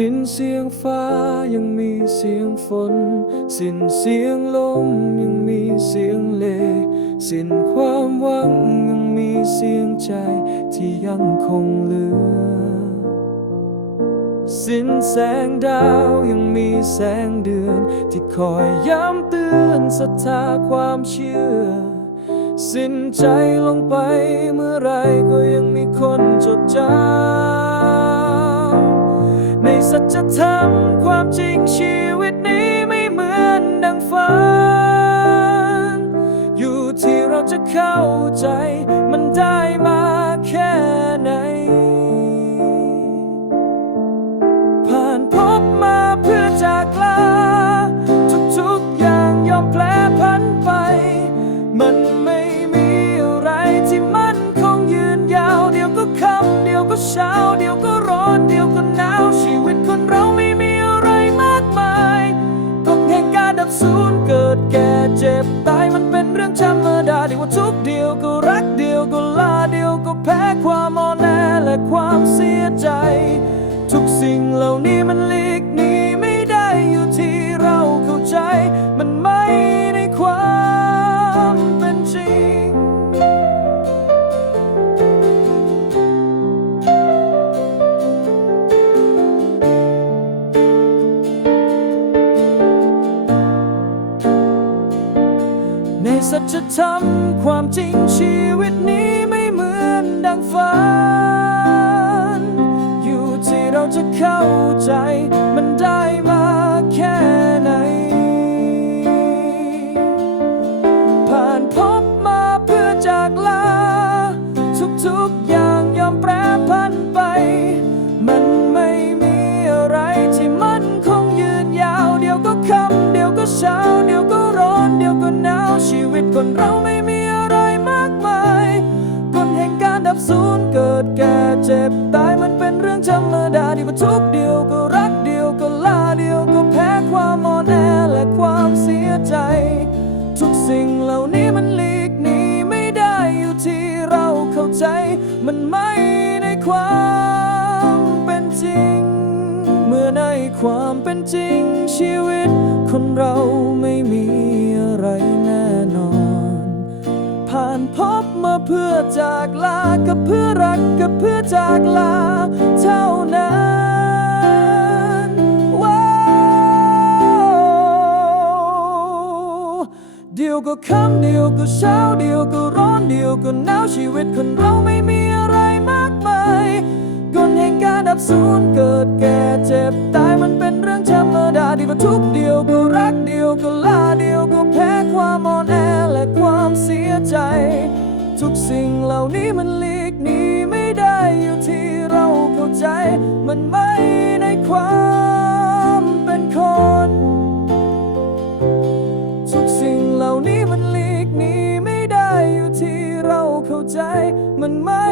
สิ้นเสียงฟ้ายังมีเสียงฝน สิ้นเสียงลมยังมีเสียงเล สิ้นความหวังยังมีเสียงใจที่ยังคงเหลือ สิ้นแสงดาวยังมีแสงเดือน ที่คอยย้ำเตือนศรัทธาความเชื่อ สิ้นใจลงไปเมื่อไรก็ยังมีคนจดจำ สัจธรรมความจริงชีวิตนี้ไม่เหมือนดังฝัน อยู่ที่เราจะเข้าใจมันได้มาแค่ไหน ผ่านพบมาเพื่อจากลา ทุกๆอย่างยอมแปรพันไป มันไม่มีอะไรที่มันคงยืนยาว เดี๋ยวก็คำเดี๋ยวก็เช้าเดี๋ยวก็ บสูญเกิดแก่เจ็บตายมันเป็นเรื่องธรรมดาที่วว่าทุกเดียวก็รักเดียวก็ลาเดียวก็แพ้ความ สัจธรรมความจริงชีวิตนี้ไม่เหมือนดังฝัน อยู่ที่เราจะเข้าใจมันได้ เดียวก็หนาวชีวิตคนเราไม่มีอะไรมากมายกฎแห่งการดับสูญเกิดแก่เจ็บตายมันเป็นเรื่องธรรมดาเดียวก็ทุกเดียวก็รักเดียวก็ลาเดียวก็แพ้ความอ่อนแอและความเสียใจ ทุกสิ่งเหล่านี้มันหลีกหนีไม่ได้อยู่ที่เราเข้าใจ มันไม่ในความเป็นจริง เมื่อในความเป็นจริงชีวิตคนเราไม่มี จากลากับเพื่อรักกับเพื่อจากลาเท่านั้นว้าวเดี๋ยวก็ค่ำเดี๋ยวก็เช้าเดี๋ยวก็ร้อนเดี๋ยวก็หนาวชีวิตคนเราไม่มีอะไรมากมายกฎแห่งการดับสูญเกิดแก่เจ็บตายมันเป็นเรื่องธรรมดาเดียวก็ทุกเดียวก็รักเดียวก็ลาเดียวก็แพ้ความอ่อนแอ ทุกสิ่งเหล่านี้มันหลีกหนีไม่ได้อยู่ที่เราเข้าใจ มันไม่ในความเป็นคน ทุกสิ่งเหล่านี้มันหลีกหนีไม่ได้อยู่ที่เราเข้าใจ มันไม่